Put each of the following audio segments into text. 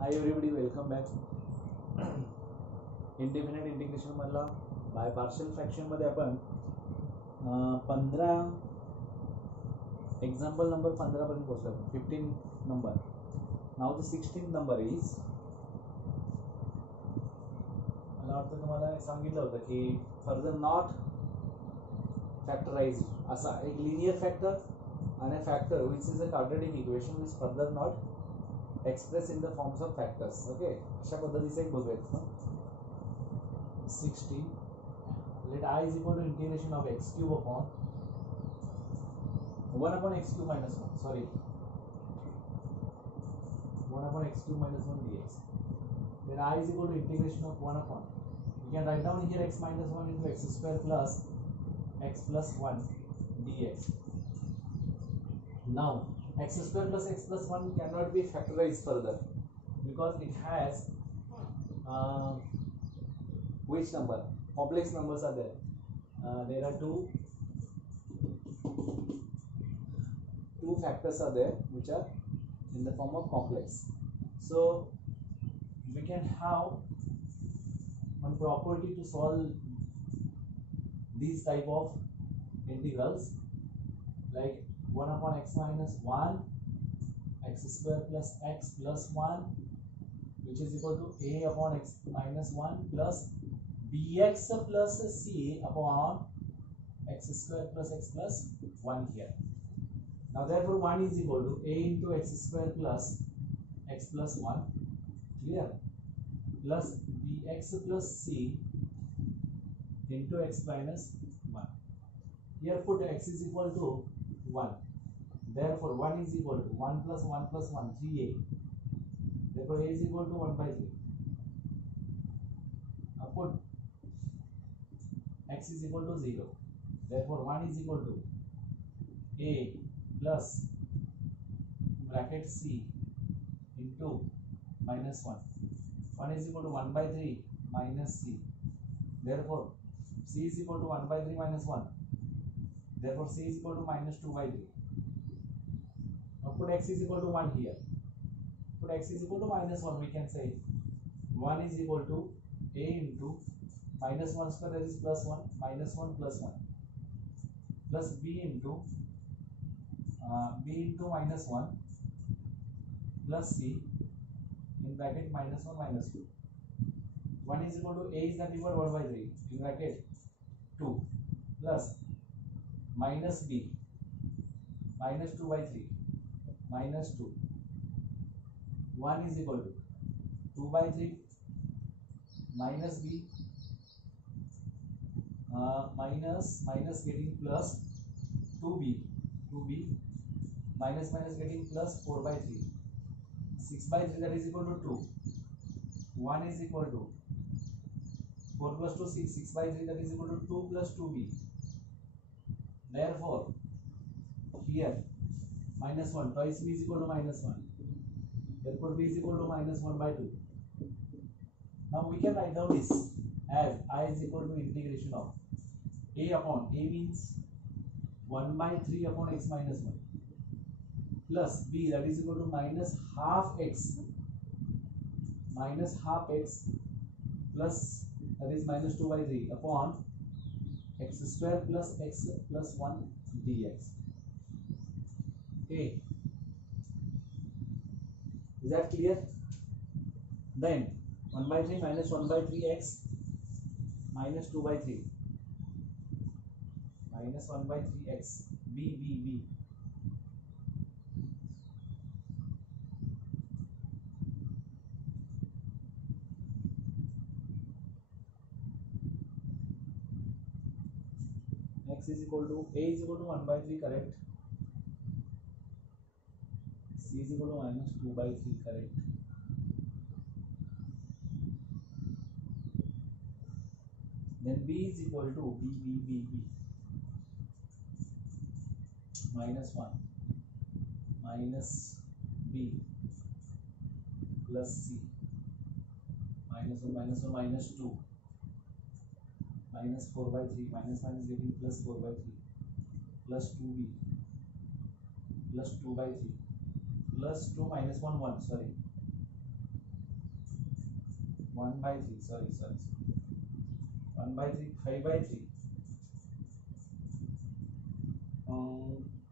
हाय everybody, welcome back. Indefinite integration मधला by partial fraction मध्ये आपण 15 एक्झाम्पल नंबर 15 पर्यंत पोहोचलो. 15 number. Now the 16th number is, मला वाटतं तुम्हाला सांगितलं होतं की फर्दर नॉट फॅक्टराइज असा एक लिनियर फॅक्टर आणि factor which is a quadratic equation is further not express in the forms of factors. Okay, अशा पद्धतीचे एक बघूयात. 16, let I is equal to integration of x cube upon 1 upon x cube minus 1, sorry, 1 upon x cube minus 1 dx. Then I is equal to integration of 1 upon, we can write down here x minus 1 into x square plus x plus 1 dx. Now x square plus x plus 1 cannot be factorized further because it has which number? Complex numbers are there. There are two factors are there which are in the form of complex. So we can have one property to solve these type of integrals, like 1 upon x minus 1 x square plus x plus 1, which is equal to a upon x minus 1 plus bx plus c upon x square plus x plus 1 here. Now therefore 1 is equal to a into x square plus x plus 1, clear, plus bx plus c into x minus 1. Here put x is equal to 1. Therefore 1 is equal to 1 plus 1 plus 1, 3a. Therefore a is equal to 1 by 3. Now put x is equal to 0. Therefore 1 is equal to a plus bracket c into minus 1. 1 is equal to 1 by 3 minus c. Therefore c is equal to 1 by 3 minus 1. Therefore c is equal to minus 2 by 3. Now put x is equal to 1 here. Put x is equal to minus 1. We can say 1 is equal to a into minus 1 square, that is plus 1, minus 1 plus 1, plus b into minus 1 plus c in bracket minus 1 minus 2. 1 is equal to a is nothing but 1 by 3 in bracket 2 plus minus b minus 2 by 3 minus 2. 1 is equal to 2 by 3 minus b minus getting plus 2b minus getting plus 4 by 3, 6 by 3, that is equal to 2. 1 is equal to 4 plus 2 6, 6 by 3, that is equal to 2 plus 2b. Therefore here minus 1 twice b is equal to minus 1. Therefore b is equal to minus 1 by 2. Now we can write down this as I is equal to integration of a upon a means 1 by 3 upon x minus 1 plus b, that is equal to minus half x plus, that is minus 2 by 3 upon x square plus x plus 1 dx. Okay, is that clear? Then 1 by 3 minus 1 by 3 x minus 2 by 3 minus 1 by 3 x b x is equal to a is equal to 1 by 3, correct, c is equal to minus 2 by 3, correct. Then b is equal to b minus 1 minus b plus c minus 1 minus 2 minus 4 by 3 minus getting plus 4 by 3 plus 2b plus 2 by 3 plus 2 minus 1 1, sorry, 1/3 sorry 1/3 5/3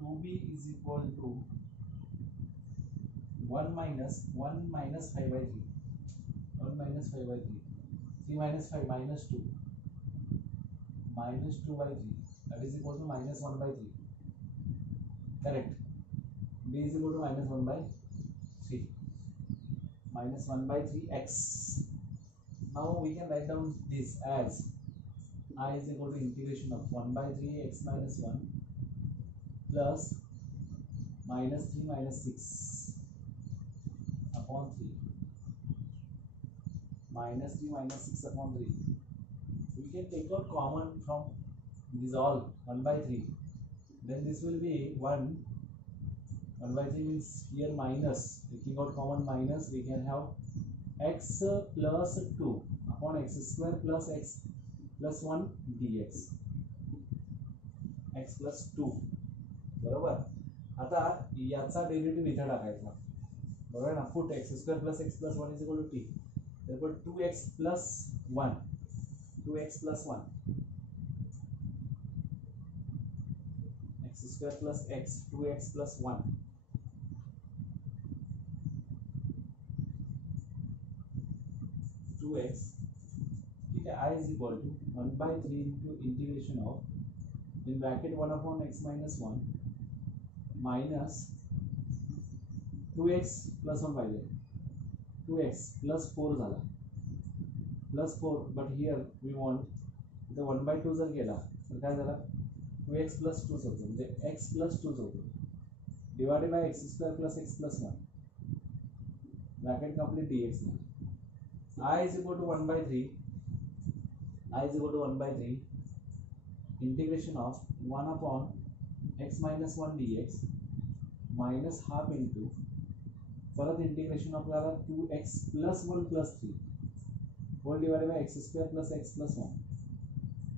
2b is equal to 1 minus 5/3 1 minus 5/3 3 minus 5 minus 2 minus 2/3 that is equal to minus 1/3 correct. b is equal to minus 1/3 minus 1/3 x. Now we can write down this as I is equal to integration of 1/3 x minus 1 plus minus 3 minus 6 upon 3 minus 3 minus 6 upon 3. We can take out common from these all 1/3. Then this will be 1/3 means here minus, taking out common minus, we can have x plus 2 upon x square plus x plus 1 dx x plus 2 बरोबर. आता याचा derivative इथे टाकायचा बरोबर ना. Put x square plus x plus 1 is equal to t. Therefore 2x plus 1 2x plus 1 x square plus x 2x plus 1 2x ठीक है. I is equal to 1/3 into integration of in bracket 1 upon x minus 1 minus 2x plus 1 पाहिजे 2x plus 4 झाला plus 4 but here we want the 1/2 जर केला तर काय झाला 2x plus 2 होतो म्हणजे x plus 2 होतो divided by x square plus x plus 1 bracket complete dx ना. I is equal to 1/3 I is equal to 1/3 integration of 1 upon x minus 1 dx minus half into परत integration आपल्याला 2x plus 1 plus 3 whole divided by x square plus x plus 1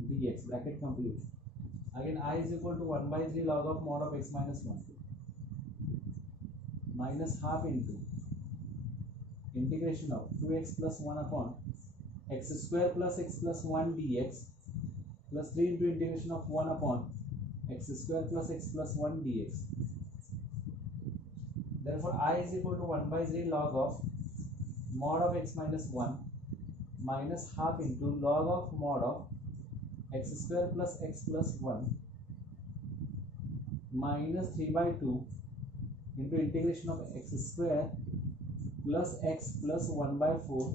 dx bracket complete. Again I is equal to 1/3 log of mod of x minus 1 minus half into integration of 2x plus 1 upon x square plus x plus 1 dx plus 3 into integration of 1 upon x square plus x plus 1 dx. Therefore I is equal to 1/3 log of mod of x minus 1 minus half into log of mod of x square plus x plus 1 minus 3/2 into integration of x square plus x plus 1/4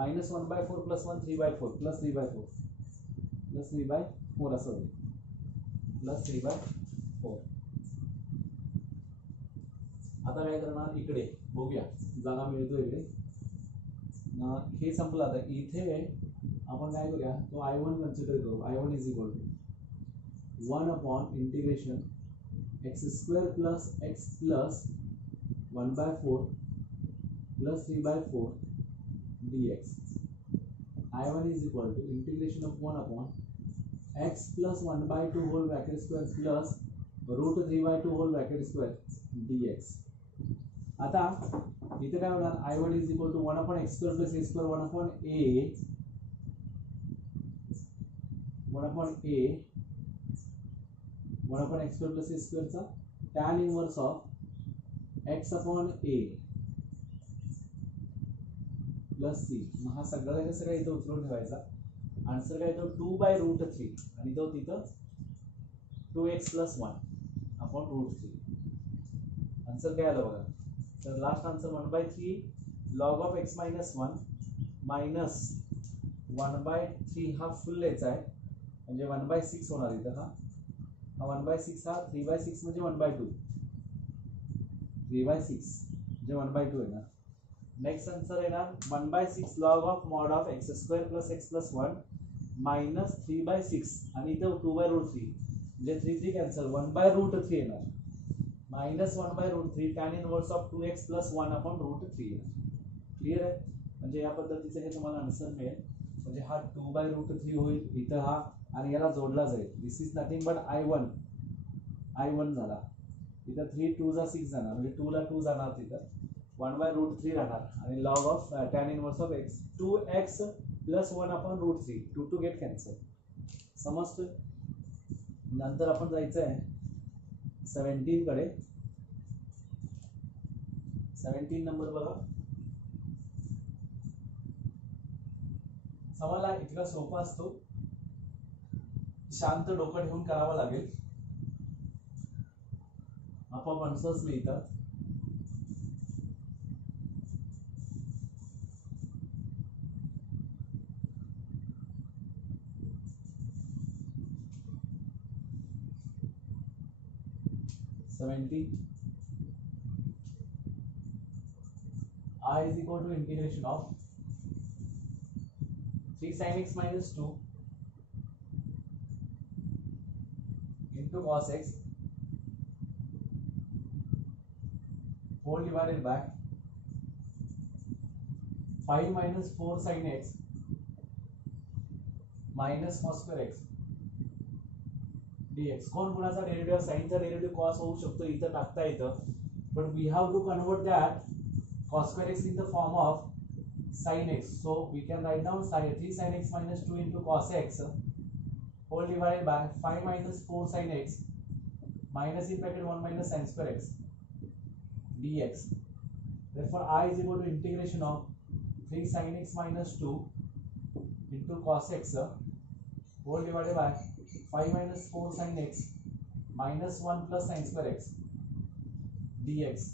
minus 1/4 plus 1 3/4 plus 3/4 plus 3/4 sorry plus 3/4. आता काय करणार इकडे बघूया जागा मिळतो इकडे हे संपलं. आता इथे आपण काय करूया तो I1 कन्सिडर करू. I1 is equal to 1 upon integration x square plus x plus 1/4 plus 3/4 dx. I1 is equal to integration of 1 upon x plus 1/2 whole bracket square plus root 3/2 whole bracket square dx. आता इथे काय होणार I1 is equal to 1 upon x square plus a square 1 upon a 1 upon x square plus a square चा tan inverse of x upon a plus c. मग हा सगळं सगळं इथे उचलून ठेवायचा. आन्सर काय येतो 2/√3 आणि तो तिथं 2x plus 1 upon √3. आन्सर काय आलं बघा. तर last answer 1/3 log of x minus 1 minus 1/3 हा फुल लिहायचा आहे म्हणजे 1/6 होणार इथं. हा 1/6 हा 3/6 म्हणजे 1/2 3/6 म्हणजे 1/2 येणार. नेक्स्ट आन्सर येणार 1/6 log of mod of x square plus x plus 1 minus 3/6 आणि इथं 2/√3 म्हणजे 3 कॅन्सल 1/√3 येणार minus 1/√3 tan inverse of 2x plus 1 upon √3 येणार. क्लियर आहे. म्हणजे या पद्धतीचे हे तुम्हाला आन्सर मिळेल. म्हणजे हा 2/√3 होईल इथं हा आणि याला जोडला जाईल. This is nothing but I1 झाला. इथं 3 2 6 जाणार म्हणजे 2 ला 2 जाणार तिथं 1 by root 3 राहणार आणि log of tan inverse of x 2x plus 1 upon root 3 2 to get cancel. समजतोय. नंतर आपण जायचं आहे 17 कडे. 17 नंबर बघा. समजला. इतका सोपा असतो. शांत डोकं ठेवून करावा लागेल. आपोआप आन्सर्स मिळतात. I is equal to integration of 3 sin x minus 2 into cos x whole divided by 5 minus 4 sin x minus cos square x dx. कोण गुणाचा डेरिव्हेटिव्ह साइनचा डेरिव्हेटिव्ह cos होऊ शकतो इथं टाकता येतं. but we have to convert that cos square x in the form of sin x. So we can write down 3 sin x minus 2 into cos x whole divided by 5 minus 4 sin x minus in bracket 1 minus sin square x dx. Therefore I is equal to integration of 3 sin x minus 2 into cos x whole divided by 5 minus 4 sin x minus 1 plus sin square x dx.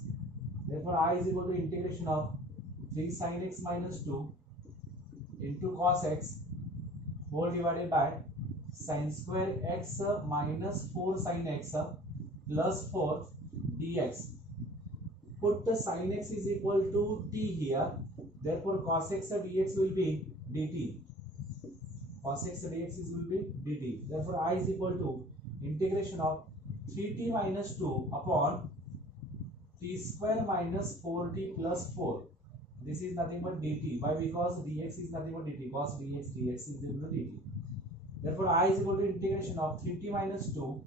Therefore I is equal to integration of 3 sin x minus 2 into cos x whole divided by sin square x minus 4 sin x plus 4 dx. Put the sin x is equal to t here. Therefore cos x dx will be dt. Cos x dx will be dt. Therefore I is equal to integration of 3t minus 2 upon t square minus 4t plus 4. This is nothing but dt. Why? Because dx is nothing but dt. Cos dx is equal to dt. Therefore I is equal to integration of 3t minus 2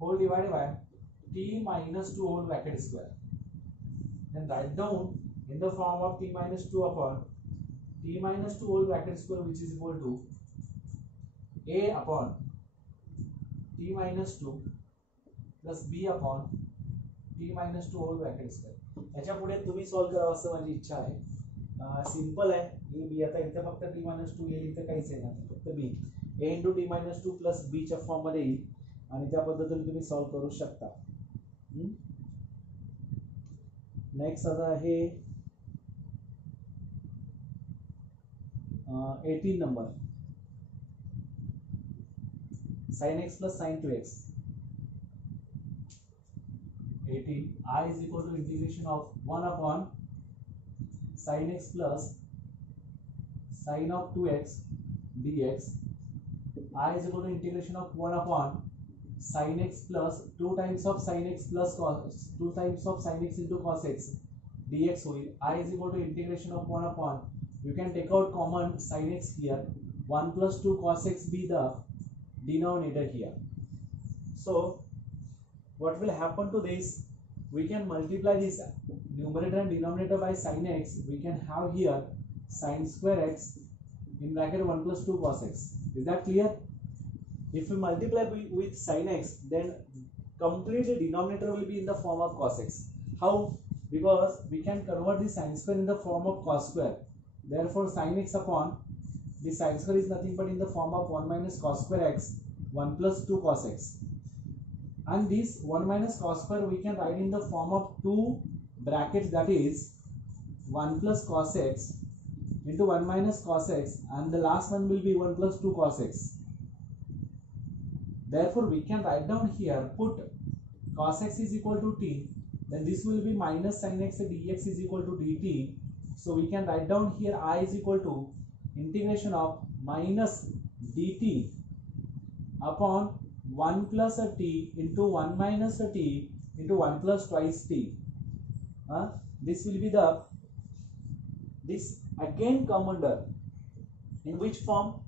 whole divided by t minus 2 whole bracket square. Then write down in the form of t minus 2 upon t minus 2 whole bracket square, which is equal to a upon t minus 2 plus b upon t minus 2 whole bracket square. याच्या पुढे तुम्ही solve करावं असं माझी इच्छा आहे. Simple आहे. हे b आता इथे फक्त t minus 2 येईल. इथे काहीच येणार नाही. फक्त b a into t minus 2 plus b च्या फॉर्म मध्ये येईल आणि त्या पद्धतीने तुम्ही सॉल्व करू शकता. नेक्स्ट आता आहे 18 number. sin x plus sin 2x. 18 I is equal to integration of 1 upon sin x plus sin of 2x dx. I is equal to integration of 1 upon sin x plus 2 times of sin x plus cos 2 times of sin x into cos x dx होईल. I is equal to integration of 1 upon, you can take out common sin x here, 1 plus 2 cos x be the denominator here. So what will happen to this? We can multiply this numerator and denominator by sin x. We can have here sin square x in bracket 1 plus 2 cos x. Is that clear? If we multiply with sin x, then complete the denominator will be in the form of cos x. How? Because we can convert the sin square in the form of cos square. Therefore sin x upon the sin square is nothing but in the form of 1 minus cos square x 1 plus 2 cos x. And this 1 minus cos square we can write in the form of 2 brackets, that is 1 plus cos x into 1 minus cos x, and the last one will be 1 plus 2 cos x. Therefore we can write down here, put cos x is equal to t, then this will be minus sin x dx is equal to dt. So we can write down here I is equal to integration of minus dt upon 1 plus a t into 1 minus a t into 1 plus twice t. This will be the, this again come under, in which form?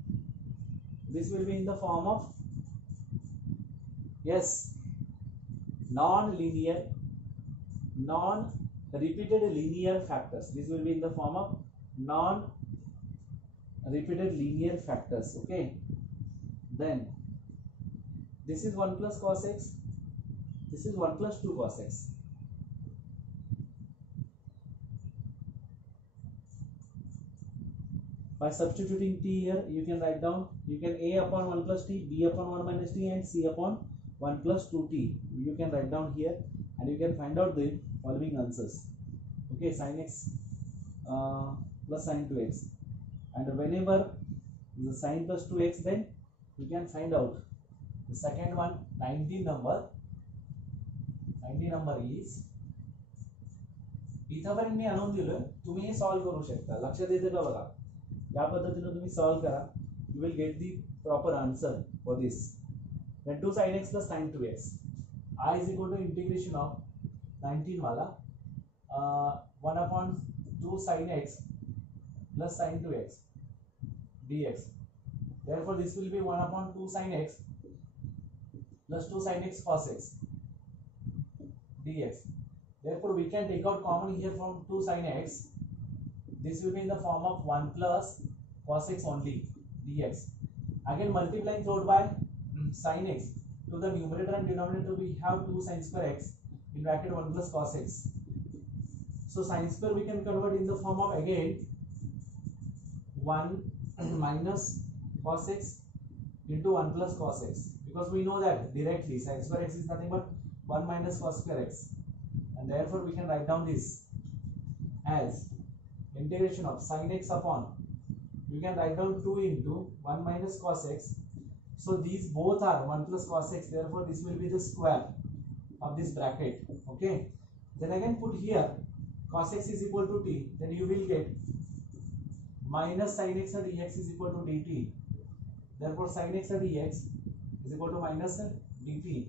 This will be in the form of, yes, non-linear repeated linear factors. This will be in the form of non-repeated linear factors. Okay. Then this is 1 plus cos x. This is 1 plus 2 cos x. By substituting t here, you can write down, you can a upon 1 plus t, b upon 1 minus t, and c upon 1 plus 2t. You can write down here, and you can find out the following answers. Okay, sin x plus sin 2x, and whenever the sin plus 2x, then you can find out the second one. 90 number is इथापर्यंत मी आणून दिलोय, तुम्ही हे solve करू शकता. लक्षात येते का बघा, या पद्धतीने तुम्ही सॉल्व करा, you will get the proper answer for this. Then 2 sin x plus sin 2x, I is equal to integration of 19 वाला 1 upon 2 sin x plus sin 2x dx. Therefore this will be 1 upon 2 sin x plus 2 sin x cos x dx. Therefore we can take out common here from 2 sin x. This will be in the form of 1 plus cos x only dx. Again multiplying through by sin x to the numerator and denominator, we have 2 sin square x in bracket 1 plus cos x. So sin square we can convert in the form of again 1 minus cos x into 1 plus cos x, because we know that directly sin square x is nothing but 1 minus cos square x, and therefore we can write down this as integration of sin x upon, you can write down 2 into 1 minus cos x. So these both are 1 plus cos x, therefore this will be the square of this bracket. Okay, then again put here cos x is equal to t, then you will get minus sin x dx is equal to dt. Therefore sin x dx is equal to minus dt.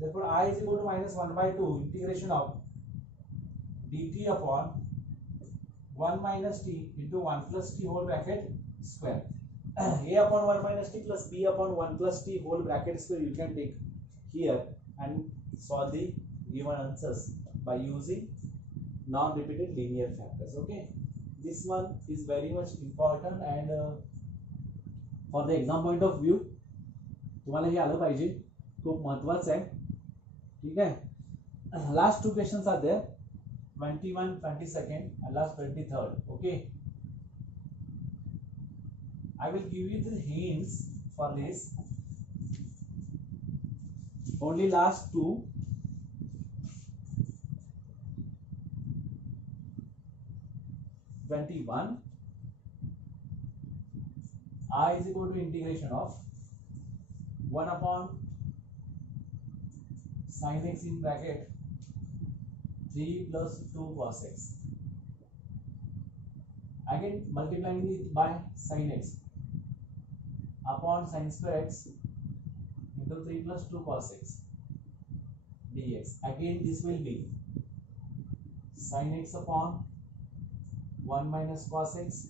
Therefore I is equal to minus 1 by 2 integration of dt upon 1 minus t into 1 plus t whole bracket square. A upon 1 minus t plus b upon 1 plus t whole bracket square you can take here and solve the given answers by using non-repeated linear factors. Okay, this one is very much important, and for the exam point of view तुम्हाला हे आलं पाहिजे, खूप महत्त्वाचं आहे. ठीक आहे. Last 2 questions are there, 21, 22nd and last 23rd. Okay, I will give you the hints for this. Only last 2. 21, I is equal to integration of 1 upon sin x in bracket 3 plus 2 cos x. Again multiplying it by sin x upon sin square x into 3 plus 2 cos x dx. Again this will be sin x upon 1 minus cos x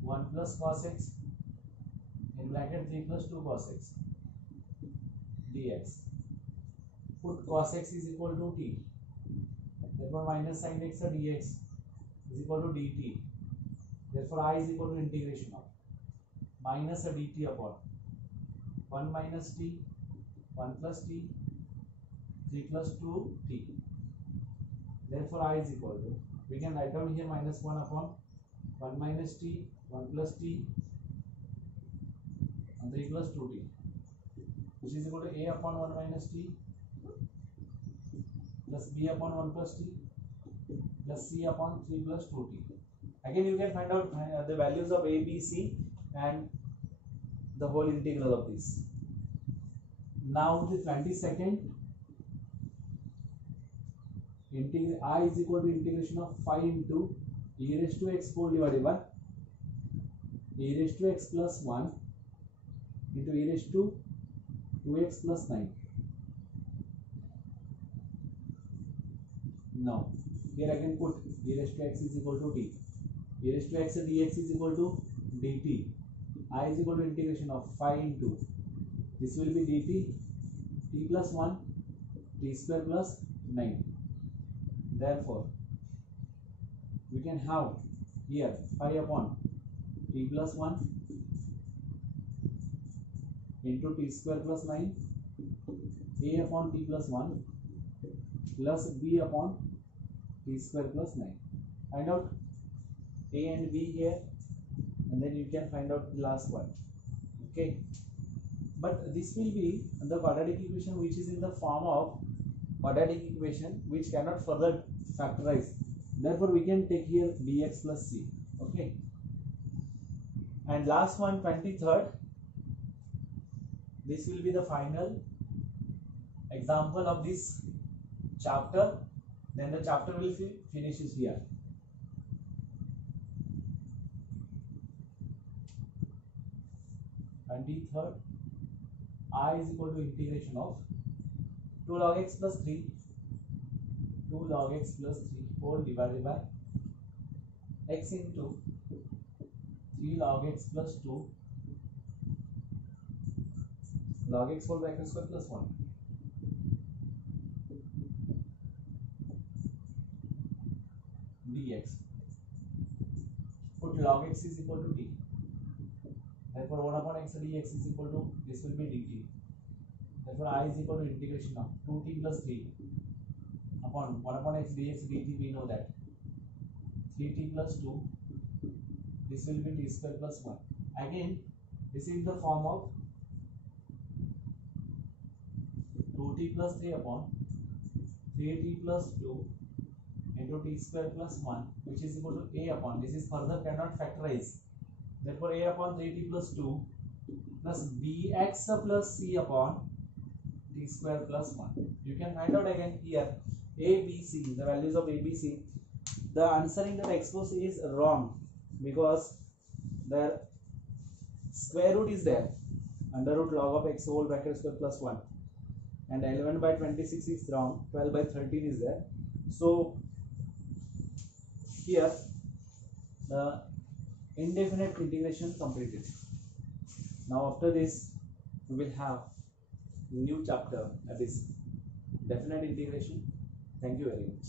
1 plus cos x in bracket 3 plus 2 cos x dx. Put cos x is equal to t, therefore minus sin x dx is equal to dt. Therefore I is equal to integration of minus a dt upon 1 minus t 1 plus t 3 plus 2 t. Therefore I is equal to, we can write down here minus 1 upon 1 minus t 1 plus t and 3 plus 2t, which is equal to a upon 1 minus t plus b upon 1 plus t plus c upon 3 plus 2t. Again you can find out the values of a, b, c and the whole integral of this. Now the 22nd, I is equal to integration of 5 into e raised to x 4 divided by e raised to x plus 1 into e raised to 2x plus 9. Now here I can put e raised to x is equal to t, e raised to x dx is equal to dt. I is equal to integration of 5 into, this will be dt t plus 1 t square plus 9. Therefore we can have here pi upon t plus 1 into t square plus 9 a upon t plus 1 plus b upon t square plus 9. Find out a and b here, and then you can find out the last one. Okay, but this will be the quadratic equation which is in the form of quadratic equation which cannot further factorize. Therefore, we can take here bx plus c. Okay, and last one, 23rd. This will be the final example of this chapter. Then the chapter will finishes here. And the third, I is equal to integration of 2 log x plus 3, 2 log x plus 3 whole divided by x into 3 log x plus 2 log x whole bracket square plus 1. Dx. Put log x is equal to d. Therefore 1 upon x dx is equal to, this will be dt. Therefore I is equal to integration of 2t plus 3 upon 1 upon x dx dt, we know that 3t plus 2, this will be t square plus 1. Again, this is the form of 2t plus 3 upon 3t plus 2 into t square plus 1, which is equal to a upon, this is further cannot factorize. Therefore a upon 3t plus 2 plus bx plus c upon t square plus 1. You can find out again here a, b, c, the values of a, b, c. The answer in the textbook is wrong because the square root is there, under root log of x whole bracket square plus 1, and 11 by 26 is wrong, 12 by 13 is there. So here the indefinite integration completed. Now after this we will have new chapter, that is definite integration. Thank you very much.